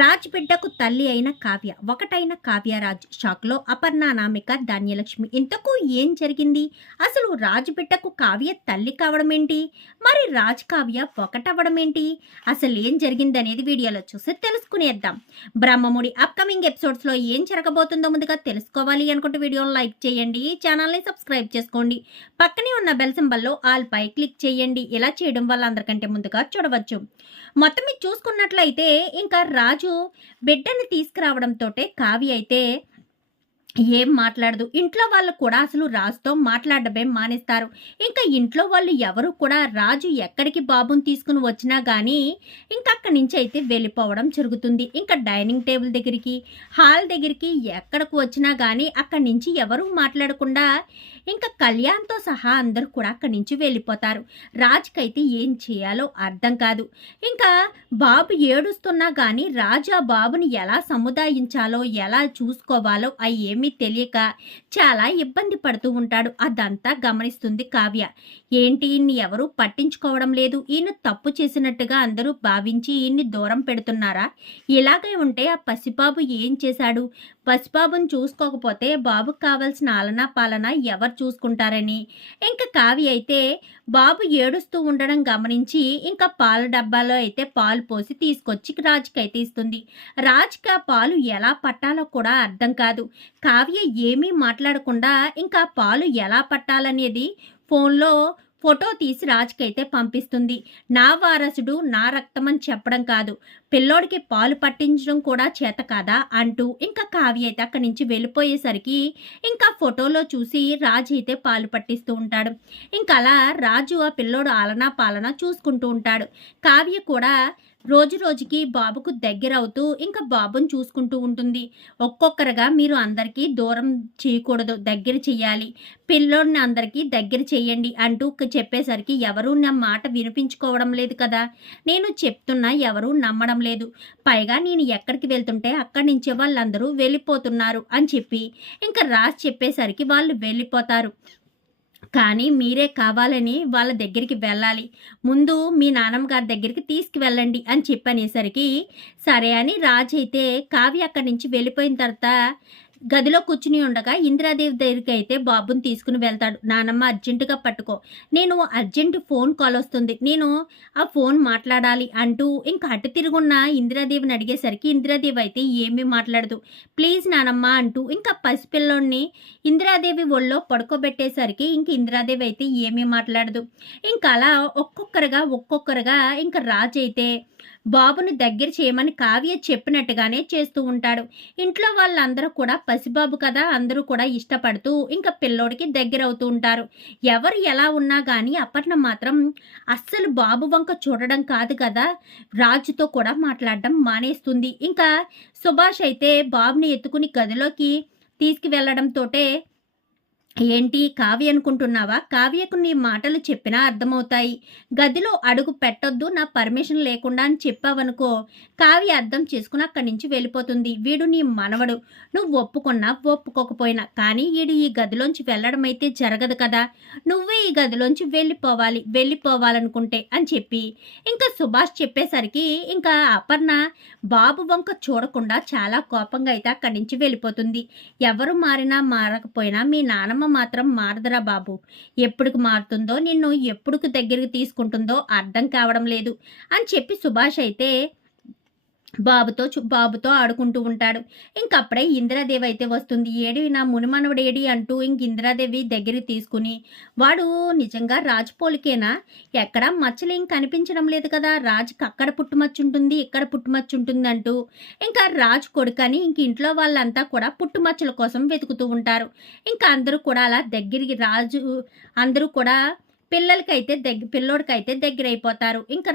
రాజ్ బిడ్డకు తల్లి అయిన కావ్య, ఒకటైన కావ్యరాజ్ షాక్లో అపర్ణ, అనామిక, ధాన్యలక్ష్మి. ఇంతకు ఏం జరిగింది? అసలు రాజ్ బిడ్డకు కావ్య తల్లి కావడం ఏంటి? మరి రాజ్ కావ్య ఒకటవ్వడం ఏంటి? అసలు ఏం జరిగింది అనేది వీడియోలో చూసి తెలుసుకునేద్దాం. బ్రహ్మముడి అప్కమింగ్ ఎపిసోడ్స్లో ఏం జరగబోతుందో ముందుగా తెలుసుకోవాలి అనుకుంటే వీడియోని లైక్ చేయండి, ఛానల్ని సబ్స్క్రైబ్ చేసుకోండి, పక్కనే ఉన్న బెల్ సింబల్లో ఆల్ పై క్లిక్ చేయండి. ఇలా చేయడం వల్ల అందరికంటే ముందుగా చూడవచ్చు. మొత్తం మీరు చూసుకున్నట్లయితే ఇంకా రాజు బిడ్డని తీసుకురావడంతో కావ్య అయితే ఏం మాట్లాడదు. ఇంట్లో వాళ్ళు కూడా అసలు రాజుతో మాట్లాడడమే మానేస్తారు. ఇంకా ఇంట్లో వాళ్ళు ఎవరు కూడా రాజు ఎక్కడికి బాబుని తీసుకుని వచ్చినా కానీ ఇంకా అక్కడి నుంచి అయితే వెళ్ళిపోవడం జరుగుతుంది. ఇంకా డైనింగ్ టేబుల్ దగ్గరికి, హాల్ దగ్గరికి ఎక్కడికి వచ్చినా కానీ అక్కడి నుంచి ఎవరు మాట్లాడకుండా ఇంకా కళ్యాణ్తో సహా అందరూ కూడా అక్కడి నుంచి వెళ్ళిపోతారు. రాజుకైతే ఏం చేయాలో అర్థం కాదు. ఇంకా బాబు ఏడుస్తున్నా కానీ రాజు ఆ బాబుని ఎలా సముదాయించాలో, ఎలా చూసుకోవాలో ఏమీ తెలియక చాలా ఇబ్బంది పడుతూ ఉంటాడు. అదంతా గమనిస్తుంది కావ్య. ఏంటి ఈయన్ని ఎవరూ పట్టించుకోవడం లేదు, ఈయన తప్పు చేసినట్టుగా అందరూ భావించి ఈయన్ని దూరం పెడుతున్నారా? ఇలాగే ఉంటే ఆ పసిబాబు ఏం చేశాడు? పసిబాబుని చూసుకోకపోతే బాబుకు కావాల్సిన ఆలనా పాలన ఎవరు చూసుకుంటారని ఇంకా కావ్య అయితే బాబు ఏడుస్తూ ఉండడం గమనించి ఇంకా పాల డబ్బాలో అయితే పాలు పోసి తీసుకొచ్చి రాజుకైతే ఇస్తుంది. రాజుకి ఆ పాలు ఎలా పట్టాలో కూడా అర్థం కాదు. కావ్య ఏమీ మాట్లాడకుండా ఇంకా పాలు ఎలా పట్టాలనేది ఫోన్లో ఫోటో తీసి రాజుకైతే పంపిస్తుంది. నా వారసుడు నా రక్తం అని చెప్పడం కాదు, పిల్లోడికి పాలు పట్టించడం కూడా చేత కాదా అంటూ ఇంకా కావ్య అయితే అక్కడి నుంచి వెళ్ళిపోయేసరికి ఇంకా ఫోటోలో చూసి రాజు అయితే పాలు పట్టిస్తూ ఉంటాడు. ఇంకా అలా రాజు ఆ పిల్లోడు ఆలనా పాలన చూసుకుంటూ ఉంటాడు. కావ్య కూడా రోజు రోజుకి బాబుకు దగ్గర అవుతూ ఇంకా బాబుని చూసుకుంటూ ఉంటుంది. ఒక్కొక్కరుగా మీరు అందరికీ దూరం చేయకూడదు, దగ్గర చెయ్యాలి, పిల్లోడిని అందరికీ దగ్గర చెయ్యండి అంటూ చెప్పేసరికి ఎవరూ నా మాట వినిపించుకోవడం లేదు కదా, నేను చెప్తున్నా ఎవరూ నమ్మడం లేదు, పైగా నేను ఎక్కడికి వెళ్తుంటే అక్కడి నుంచే వాళ్ళందరూ వెళ్ళిపోతున్నారు అని చెప్పి ఇంకా రాసి చెప్పేసరికి వాళ్ళు వెళ్ళిపోతారు. కానీ మీరే కావాలని వాళ్ళ దగ్గరికి వెళ్ళాలి, ముందు మీ నాన్నమ్మ గారి దగ్గరికి తీసుకువెళ్ళండి అని చెప్పనేసరికి సరే అని రాజు అయితే కావ్య అక్కడి నుంచి వెళ్ళిపోయిన తర్వాత గదిలో కూర్చుని ఉండగా ఇందిరాదేవి దగ్గరికి అయితే బాబుని తీసుకుని వెళ్తాడు. నానమ్మ అర్జెంటుగా పట్టుకో, నేను అర్జెంటు ఫోన్ కాల్ వస్తుంది, నేను ఆ ఫోన్ మాట్లాడాలి అంటూ ఇంకా అటు తిరుగున్న ఇందిరాదేవిని అడిగేసరికి ఇందిరాదేవి అయితే ఏమీ మాట్లాడదు. ప్లీజ్ నానమ్మ అంటూ ఇంకా పసిపిల్లోడిని ఇందిరాదేవి ఒళ్ళో పడుకోబెట్టేసరికి ఇంక ఇందిరాదేవి అయితే ఏమీ మాట్లాడదు. ఇంకా అలా ఒక్కొక్కరుగా ఇంకా రాజు అయితే బాబుని దగ్గర చేయమని కావ్య చెప్పినట్టుగానే చేస్తూ ఉంటాడు. ఇంట్లో వాళ్ళందరూ కూడా పసిబాబు కదా, అందరూ కూడా ఇష్టపడుతూ ఇంకా పిల్లోడికి దగ్గర అవుతూ ఉంటారు. ఎవరు ఎలా ఉన్నా కానీ అపర్ణ మాత్రం అస్సలు బాబు వంక చూడడం కాదు కదా, రాజుతో కూడా మాట్లాడడం మానేస్తుంది. ఇంకా సుభాష్ అయితే బాబుని ఎత్తుకుని గదిలోకి తీసుకువెళ్లడంతోటే ఏంటి కావ్య అనుకుంటున్నావా, కావ్యకు నీ మాటలు చెప్పినా అర్థమవుతాయి, గదిలో అడుగు పెట్టొద్దు నా పర్మిషన్ లేకుండా అని చెప్పావనుకో కావ్య అర్థం చేసుకుని అక్కడి నుంచి వెళ్ళిపోతుంది. వీడు నీ మనవడు, నువ్వు ఒప్పుకున్నా ఒప్పుకోకపోయినా, కానీ వీడు ఈ గదిలోంచి వెళ్ళడం అయితే జరగదు కదా, నువ్వే ఈ గదిలోంచి వెళ్ళిపోవాలనుకుంటే అని చెప్పి ఇంకా సుభాష్ చెప్పేసరికి ఇంకా అపర్ణ బాబు వంక చూడకుండా చాలా కోపంగా అయితే అక్కడి నుంచి వెళ్ళిపోతుంది. ఎవరు మారినా మారకపోయినా మీ నాన్నమ్మ మాత్రం మారదరా బాబు, ఎప్పుడుకు మారుతుందో, నిన్ను ఎప్పుడుకు దగ్గరికి తీసుకుంటుందో అర్థం కావడం లేదు అని చెప్పి సుభాష్ అయితే బాబుతో ఆడుకుంటూ ఉంటాడు. ఇంకప్పుడే ఇందిరాదేవి అయితే వస్తుంది. ఏడి నా మునిమనవడు ఏడి అంటూ ఇందిరాదేవి దగ్గరికి తీసుకుని, వాడు నిజంగా రాజు పోలికేనా, ఎక్కడా మచ్చలేం కనిపించడం లేదు కదా, రాజుకి అక్కడ పుట్టుమచ్చుంటుంది ఇక్కడ పుట్టుమచ్చుంటుంది అంటూ ఇంకా రాజు కొడుకని ఇంట్లో వాళ్ళంతా కూడా పుట్టుమచ్చల కోసం వెతుకుతూ ఉంటారు. ఇంకా అందరూ కూడా అలా దగ్గరికి అందరూ కూడా పిల్లోడికైతే దగ్గర అయిపోతారు. ఇంకా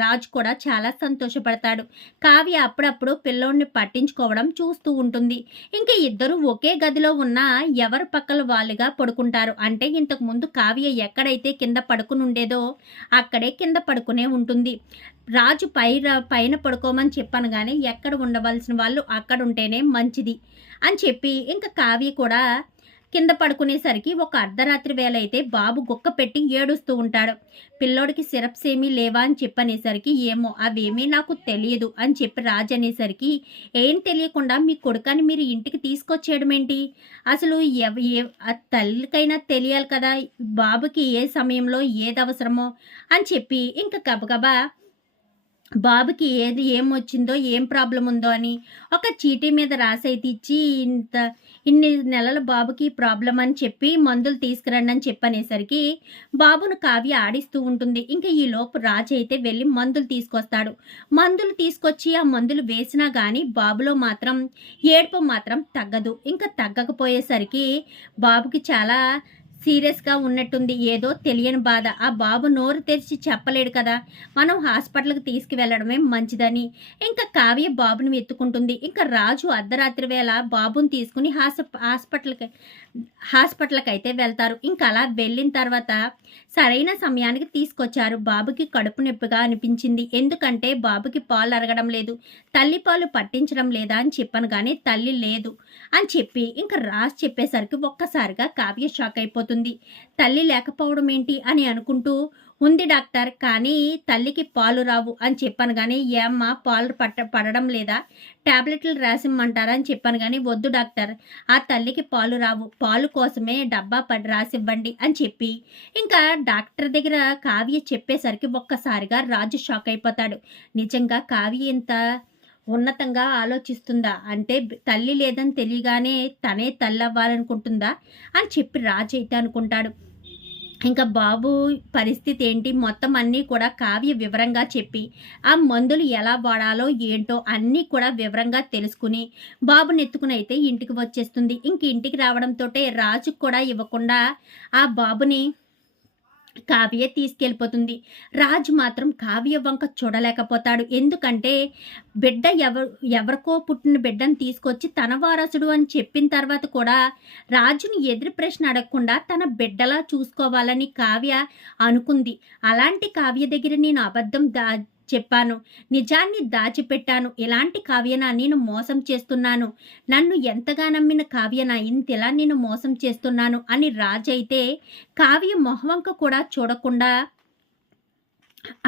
రాజు కూడా చాలా సంతోషపడతాడు. కావ్య అప్పుడప్పుడు పిల్లోడిని పట్టించుకోవడం చూస్తూ ఉంటుంది. ఇంకా ఇద్దరు ఒకే గదిలో ఉన్న ఎవరి పక్కల వాళ్ళుగా పడుకుంటారు. అంటే ఇంతకు ముందు కావ్య ఎక్కడైతే కింద పడుకుని ఉండేదో అక్కడే కింద పడుకునే ఉంటుంది. రాజు పైన పడుకోమని చెప్పాను, కానీ ఎక్కడ ఉండవలసిన వాళ్ళు అక్కడ ఉంటేనే మంచిది అని చెప్పి ఇంకా కావ్య కూడా కింద పడుకునేసరికి ఒక అర్ధరాత్రి వేళ అయితే బాబు గుక్క పెట్టి ఏడుస్తూ ఉంటాడు. పిల్లోడికి సిరప్స్ ఏమీ లేవా అని చెప్పనేసరికి ఏమో అవేమీ నాకు తెలియదు అని చెప్పి రాజు అనేసరికి ఏం తెలియకుండా మీ కొడుకని మీరు ఇంటికి తీసుకొచ్చేయడం ఏంటి? అసలు ఆ తల్లికైనా తెలియాలి కదా బాబుకి ఏ సమయంలో ఏది అవసరమో అని చెప్పి ఇంక గబగబా బాబుకి ఏమొచ్చిందో, ఏం ప్రాబ్లమ్ ఉందో అని ఒక చీటీ మీద రాసైతే ఇచ్చి, ఇన్ని నెలల బాబుకి ప్రాబ్లమ్ అని చెప్పి మందులు తీసుకురండి అని చెప్పనేసరికి బాబును కావ్య ఆడిస్తూ ఉంటుంది. ఇంక ఈలోపు రాజు అయితే వెళ్ళి మందులు తీసుకొస్తాడు. మందులు తీసుకొచ్చి ఆ మందులు వేసినా గానీ బాబులో మాత్రం ఏడుపు మాత్రం తగ్గదు. ఇంక తగ్గకపోయేసరికి బాబుకి చాలా సీరియస్‌గా ఉన్నట్టుంది. ఏదో తెలియని బాధ. ఆ బాబు నోరు తెరిచి చెప్పలేడు కదా! మనం హాస్పిటల్‌కి తీసుకువెళ్ళడమే మంచిదని. ఇంక కావ్య బాబుని ఎత్తుకుంటుంది. ఇంక రాజు అర్ధరాత్రి వేళ బాబుని తీసుకొని హాస్పిటల్‌కైతే వెళ్తారు. ఇంక అలా వెళ్ళిన తర్వాత సరైన సమయానికి తీసుకొచ్చారు. బాబుకి కడుపు నొప్పిగా అనిపించింది. ఎందుకంటే బాబుకి పాలు అరగడం లేదు. తల్లి పాలు పట్టించడం లేదా అని చెప్పాను గానీ తల్లి లేదు అని చెప్పి ఇంక రాజు చెప్పేసరికి ఒక్కసారిగా కావ్య షాక్ అయిపోతుంది. తల్లి లేకపోవడం ఏంటి అని అనుకుంటూ ఉంది డాక్టర్, కానీ తల్లికి పాలు రావు అని చెప్పాను గానీ ఏమ్మా పాలు పడడం లేదా, టాబ్లెట్లు రాసిమ్మంటారా అని చెప్పాను గానీ వద్దు డాక్టర్, ఆ తల్లికి పాలు రావు, పాలు కోసమే డబ్బా రాసివ్వండి అని చెప్పి ఇంకా డాక్టర్ దగ్గర కావ్య చెప్పేసరికి ఒక్కసారిగా రాజు షాక్ అయిపోతాడు. నిజంగా కావ్య ఇంత ఉన్నతంగా ఆలోచిస్తుందా? అంటే తల్లి లేదని తెలియగానే తనే తల్లి అవ్వాలనుకుంటుందా అని చెప్పి రాజు అయితే అనుకుంటాడు. ఇంకా బాబు పరిస్థితి ఏంటి మొత్తం అన్నీ కూడా కావ్య వివరంగా చెప్పి ఆ మందులు ఎలా వాడాలో ఏంటో అన్నీ కూడా వివరంగా తెలుసుకుని బాబుని ఎత్తుకుని అయితే ఇంటికి వచ్చేస్తుంది. ఇంక ఇంటికి రావడంతో రాజుకు కూడా ఇవ్వకుండా ఆ బాబుని కావ్య తీసుకెళ్ళిపోతుంది. రాజు మాత్రం కావ్య వంక చూడలేకపోతాడు. ఎందుకంటే బిడ్డ ఎవరికో పుట్టిన బిడ్డను తీసుకొచ్చి తన వారసుడు అని చెప్పిన తర్వాత కూడా రాజుని ఎదురు ప్రశ్న అడగకుండా తన బిడ్డలా చూసుకోవాలని కావ్య అనుకుంది. అలాంటి కావ్య దగ్గర నేను అబద్ధం చెప్పాను, నిజాన్ని దాచిపెట్టాను, ఇలాంటి కావ్యనా నేను మోసం చేస్తున్నాను, నన్ను ఎంతగా నమ్మిన కావ్యనా ఇంతలా నేను మోసం చేస్తున్నాను అని రాజైతే కావ్య మొహవంక కూడా చూడకుండా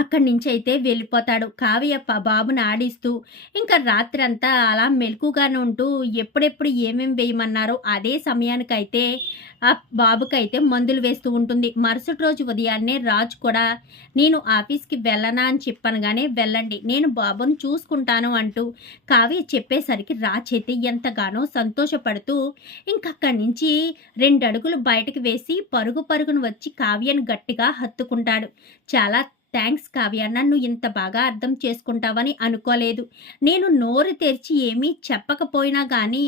అక్కడి నుంచి అయితే వెళ్ళిపోతాడు. కావ్య బాబుని ఆడిస్తూ ఇంకా రాత్రంతా అలా మెలకుగానే ఉంటూ ఎప్పుడెప్పుడు ఏమేమి వేయమన్నారో అదే సమయానికైతే ఆ బాబుకైతే మందులు వేస్తూ ఉంటుంది. మరుసటి రోజు ఉదయాన్నే రాజు కూడా నేను ఆఫీస్కి వెళ్ళనా అని చెప్పాను కానీ వెళ్ళండి, నేను బాబుని చూసుకుంటాను అంటూ కావ్య చెప్పేసరికి రాజు అయితే ఎంతగానో సంతోషపడుతూ ఇంకక్కడి నుంచి 2 అడుగులు బయటకు వేసి పరుగున వచ్చి కావ్యను గట్టిగా హత్తుకుంటాడు. చాలా థ్యాంక్స్ కావ్య, నన్ను ఇంత బాగా అర్థం చేసుకుంటావని అనుకోలేదు. నేను నోరు తెరిచి ఏమీ చెప్పకపోయినా కానీ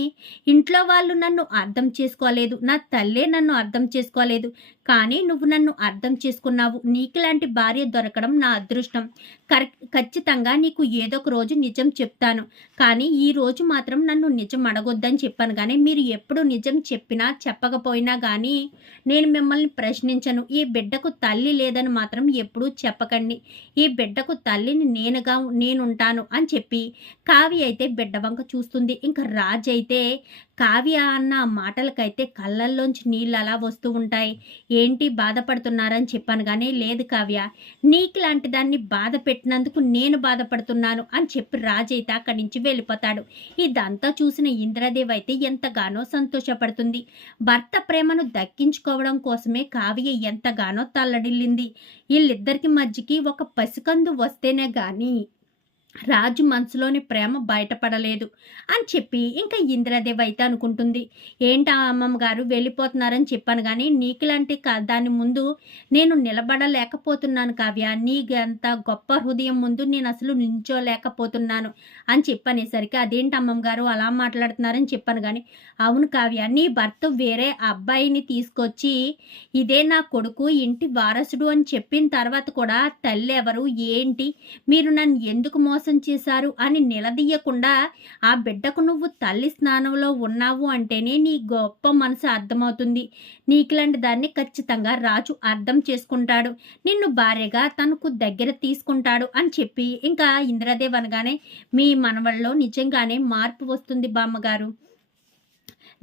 ఇంట్లో వాళ్ళు నన్ను అర్థం చేసుకోలేదు, నా తల్లే నన్ను అర్థం చేసుకోలేదు, కానీ నువ్వు నన్ను అర్థం చేసుకున్నావు. నీకులాంటి భార్య దొరకడం నా అదృష్టం. ఖచ్చితంగా నీకు ఏదో ఒక రోజు నిజం చెప్తాను, కానీ ఈ రోజు మాత్రం నన్ను నిజం అడగొద్దని చెప్పాను. కానీ మీరు ఎప్పుడు నిజం చెప్పినా చెప్పకపోయినా కానీ నేను మిమ్మల్ని ప్రశ్నించను. ఈ బిడ్డకు తల్లి లేదని మాత్రం ఎప్పుడూ చెప్పకండి. ఈ బిడ్డకు తల్లిని నేనుంటాను అని చెప్పి కావ్య అయితే బిడ్డ వంక చూస్తుంది. ఇంకా రాజు అయితే కావ్య అన్న మాటలకైతే కళ్ళల్లోంచి నీళ్ళు అలా వస్తూ ఉంటాయి. ఏంటి బాధపడుతున్నారని చెప్పాను కానీ లేదు కావ్య, నీకు లాంటి దాన్ని బాధ పెట్టినందుకు నేను బాధపడుతున్నాను అని చెప్పి రాజు అయితే అక్కడి నుంచి వెళ్ళిపోతాడు. ఇదంతా చూసిన ఇంద్రదేవి అయితే ఎంతగానో సంతోషపడుతుంది. భర్త ప్రేమను దక్కించుకోవడం కోసమే కావ్య ఎంతగానో తల్లడిల్లింది. వీళ్ళిద్దరికి మధ్యకి ఒక పసికందు వస్తేనే గాని రాజు మనసులోని ప్రేమ బయటపడలేదు అని చెప్పి ఇంకా ఇంద్రదేవి అయితే అనుకుంటుంది. ఏంటా అమ్మమ్మ గారు వెళ్ళిపోతున్నారని చెప్పాను కానీ నీకులాంటి దాని ముందు నేను నిలబడలేకపోతున్నాను కావ్య, నీకంత గొప్ప హృదయం ముందు నేను అసలు నించోలేకపోతున్నాను అని చెప్పనేసరికి అదేంటి అమ్మమ్మ గారు అలా మాట్లాడుతున్నారని చెప్పాను కానీ అవును కావ్య, నీ భర్త వేరే అబ్బాయిని తీసుకొచ్చి ఇదే నా కొడుకు ఇంటి వారసుడు అని చెప్పిన తర్వాత కూడా తల్లి ఎవరు ఏంటి, మీరు నన్ను ఎందుకు మోసం చేశారు అని నిలదీయకుండా ఆ బిడ్డకు నువ్వు తల్లి స్నానంలో ఉన్నావు అంటేనే నీ గొప్ప మనసు అర్థమవుతుంది. నీకులాంటి దాన్ని ఖచ్చితంగా రాజు అర్థం చేసుకుంటాడు, నిన్ను భార్యగా తనకు దగ్గర తీసుకుంటాడు అని చెప్పి ఇంకా ఇంద్రదేవ్ అనగానే మీ మనవల్లో నిజంగానే మార్పు వస్తుంది బామ్మగారు,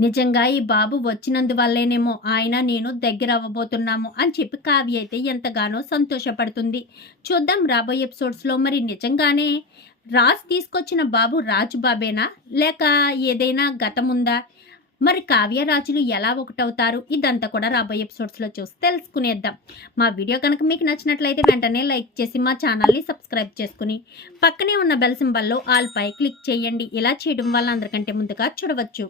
నిజంగా ఈ బాబు వచ్చినందువల్లేనేమో ఆయన నేను దగ్గర అవ్వబోతున్నాము అని చెప్పి కావ్య అయితే ఎంతగానో సంతోషపడుతుంది. చూద్దాం రాబోయే ఎపిసోడ్స్‌లో మరి నిజంగానే రాజ్ తీసుకొచ్చిన బాబు రాజు బాబేనా? లేక ఏదైనా గతముందా? మరి కావ్య రాజులు ఎలా ఒకటవుతారు? ఇదంతా కూడా రాబోయే ఎపిసోడ్స్‌లో చూసి తెలుసుకునేద్దాం. మా వీడియో కనుక మీకు నచ్చినట్లయితే వెంటనే లైక్ చేసి మా ఛానల్‌ని సబ్స్క్రైబ్ చేసుకుని పక్కనే ఉన్న బెల్ సింబల్‌లో ఆల్ పై క్లిక్ చేయండి. ఇలా చేయడం వల్ల అందరికంటే ముందుగా చూడవచ్చు.